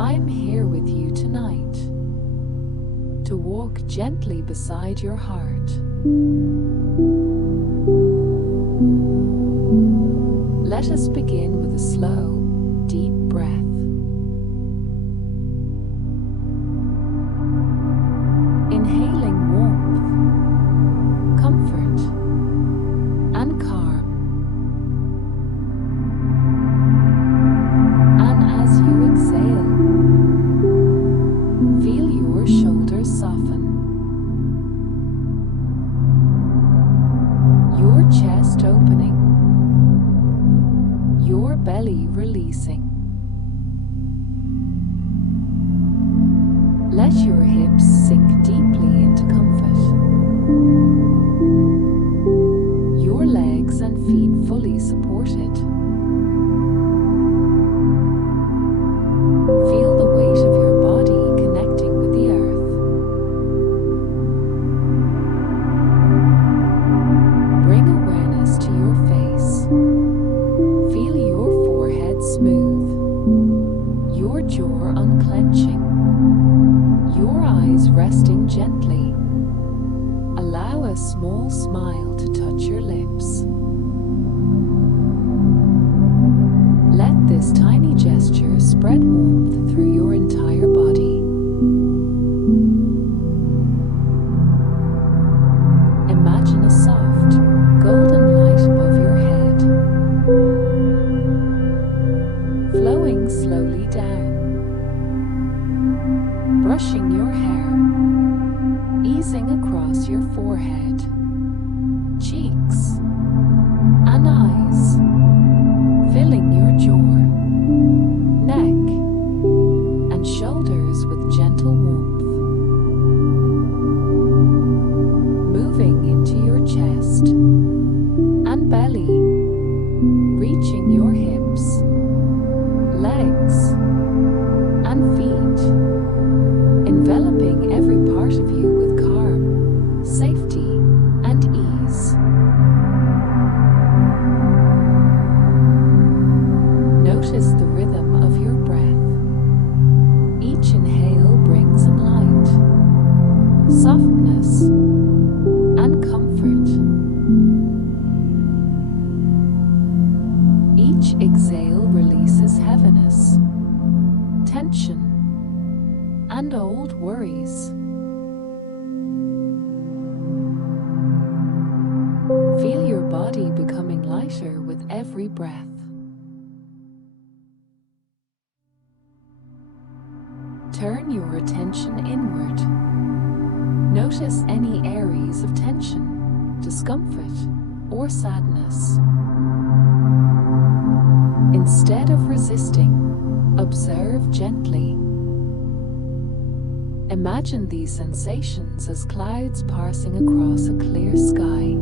I'm here with you tonight to walk gently beside your heart. Let us begin with a slow, deep breath. Inhaling warmth, comfort, and calm. And as you exhale, feel your shoulders soften, your chest opening, your belly releasing. Let your hips sink deeply into comfort. Your legs and feet fully supported. Feel the weight of your body connecting with the earth. Bring awareness to your face. Feel your forehead smooth, your jaw unclenching, your eyes resting gently. Allow a small smile to touch your lips. Let this tiny gesture spread warmth through your entire body. Imagine a soft, golden light above your head, flowing slowly down, brushing your hair, easing across your forehead, cheeks, and eyes, filling your jaw, neck, and shoulders with gentle warmth. Moving into your chest and belly, reaching your hips, legs, and feet, enveloping every part of you with calm, safety, and ease. Notice the rhythm of your breath. Each inhale brings in light, softness, and comfort. Each exhale releases heaviness, tension, and old worries. Feel your body becoming lighter with every breath. Turn your attention inward. Notice any areas of tension, discomfort, or sadness. Instead of resisting, observe gently. Imagine these sensations as clouds passing across a clear sky.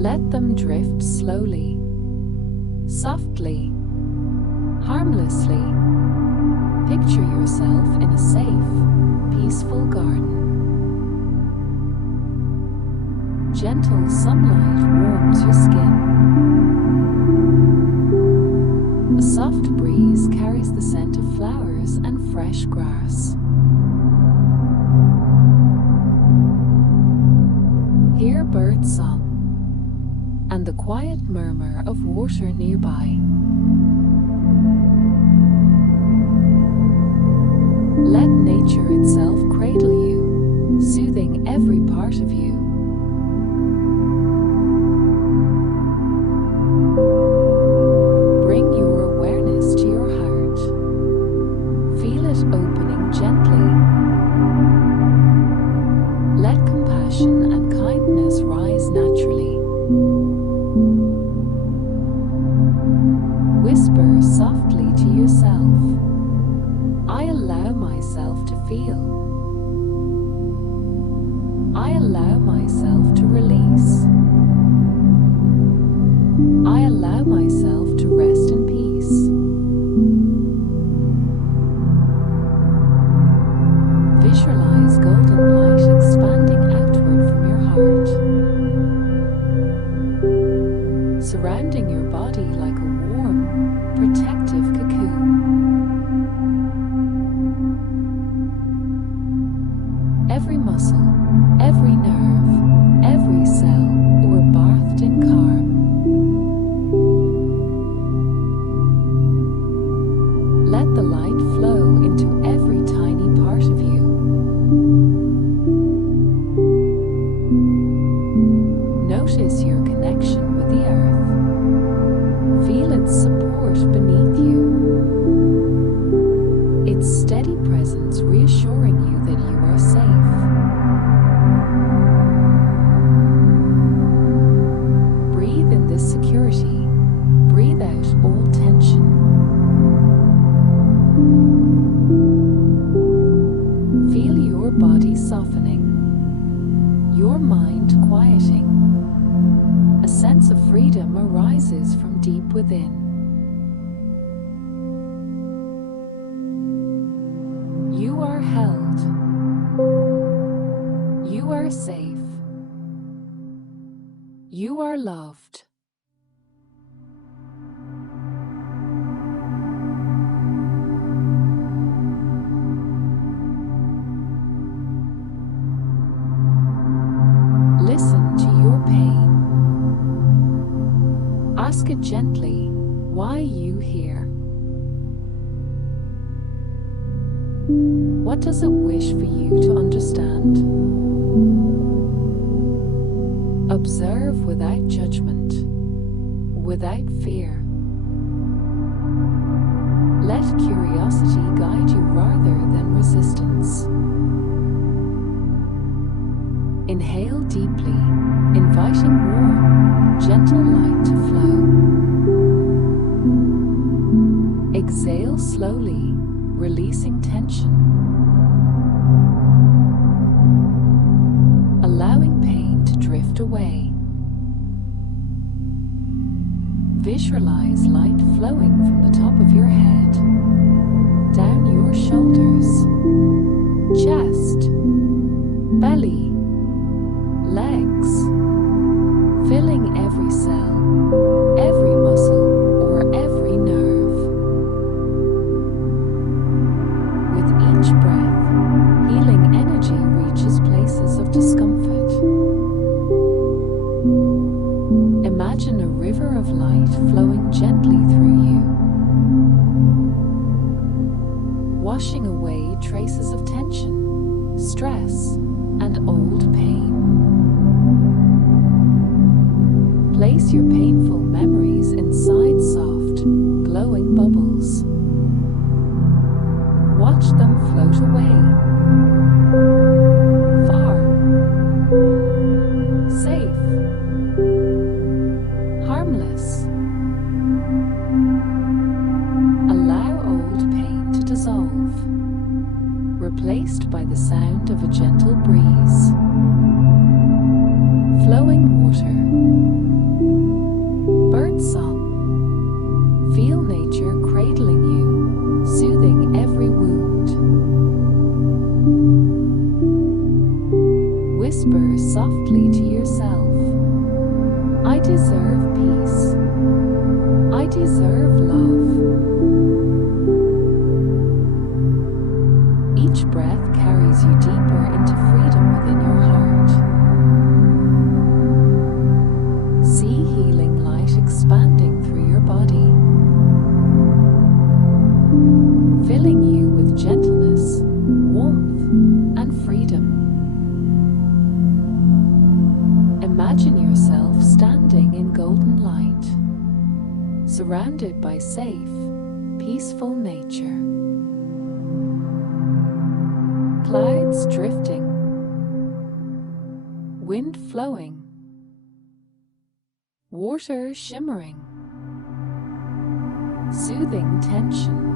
Let them drift slowly, softly, harmlessly. Picture yourself in a safe, peaceful garden. Gentle sunlight warms your skin. A soft breeze carries the scent of flowers and fresh grass. Hear bird song and the quiet murmur of water nearby. Let nature itself cradle you, soothing every part of you. Bring your awareness to your heart. Feel it opening gently. Let compassion and kindness rise naturally. Whisper softly to yourself, I allow myself to feel. I allow myself to release. I allow myself to rest in peace. Visualize golden light expanding outward from your heart, surrounding your body like a warm, protective cocoon. Every muscle, every nerve, every cell were bathed in calm. Let the light flow into every tiny part of you. Notice your connection with the earth. Feel its support beneath you. Its steady presence reassuring you that you are safe. Breathe in this security. Breathe out all tension. Feel your body softening, your mind quieting. A sense of freedom arises from deep within. You are held. You are safe. You are loved. Listen to your pain. Ask it gently, why you here? What does it wish for you to understand? Observe without judgment, without fear. Let curiosity guide you rather than resistance. Inhale deeply, inviting warm, gentle light to flow. Exhale slowly, releasing tension. Allowing pain to drift away. Visualize light flowing from the top of your head, down your shoulders, chest, belly, legs, filling every cell, every muscle, or every nerve. With each breath, healing energy reaches places of discomfort. Imagine a river of light flowing gently through you, washing away traces of tension, stress, and old pain. Place your painful memories inside soft, glowing bubbles. Watch them float away. Far. Safe. Harmless. Allow old pain to dissolve, replaced by the sound of a gentle breeze. Flowing water. Bird song. Feel nature cradling you, soothing every wound. Whisper softly to yourself, I deserve peace. I deserve love. Each breath carries you deeper into freedom within your heart. See healing light expanding through your body, filling you with gentleness, warmth, and freedom. Imagine yourself standing in golden light, surrounded by safe, peaceful nature. Clouds drifting, wind flowing, water shimmering, soothing tension.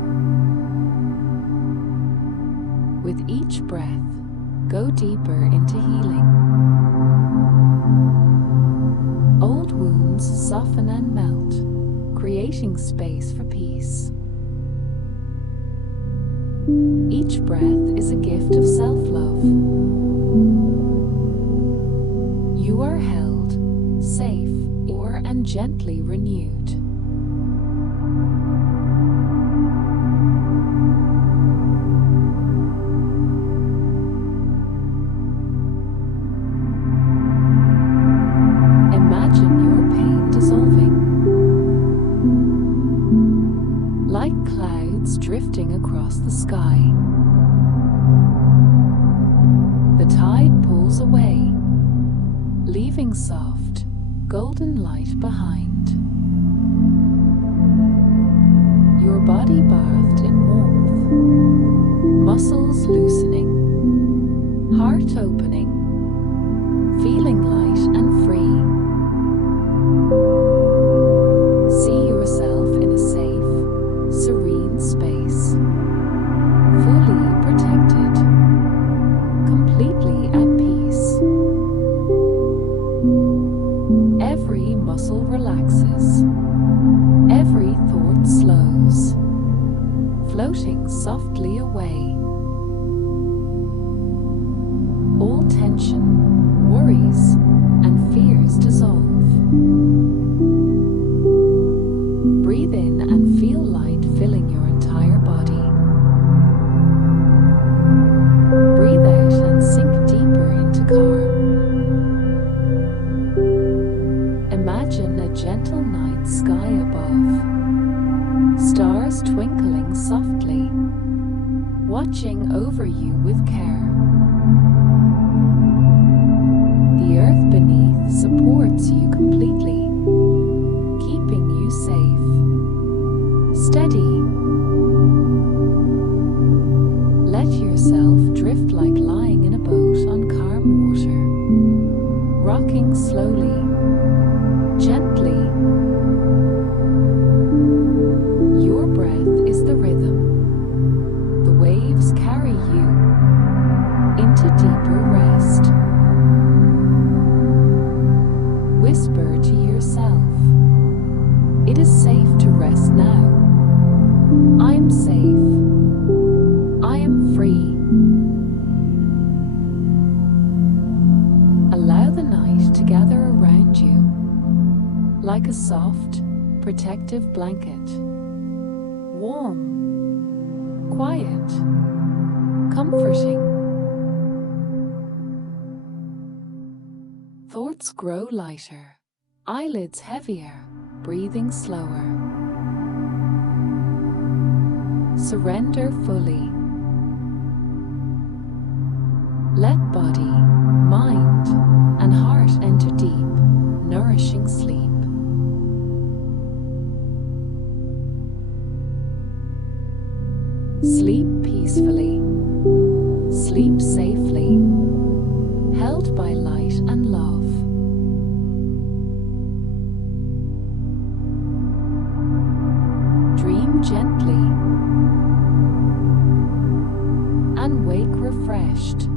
With each breath, go deeper into healing. Old wounds soften and melt, creating space for peace. Each breath is a gift of self-love. You are held, safe, or and gently renewed. Imagine your pain dissolving, like clouds drifting across the sky. The tide pulls away, leaving soft, golden light behind. Your body bathed in warmth, muscles loosening, heart opening, feeling light and free. See yourself in a safe, serene space, fully protected, completely at peace. Every muscle relaxes, every thought slows, floating softly away. All tension, worries, and fears dissolve. Breathe in and feel light filling your entire body. Breathe out and sink deeper into calm. Imagine a gentle night sky above, stars twinkling softly, watching over you with care. The earth beneath supports you completely, keeping you safe, steady. Let yourself drift like lying in a boat on calm water, rocking slowly, gently. Your breath is the rhythm. The waves carry you into deeper rest. Whisper to yourself, it is safe to rest now. I am safe. I am free. Allow the night to gather around you like a soft, protective blanket. Warm, quiet, comforting. Thoughts grow lighter, eyelids heavier, breathing slower. Surrender fully. Let body, mind, and heart enter deep, nourishing sleep. Sleep peacefully. Sleep safely, held by light and love. Dream gently and wake refreshed.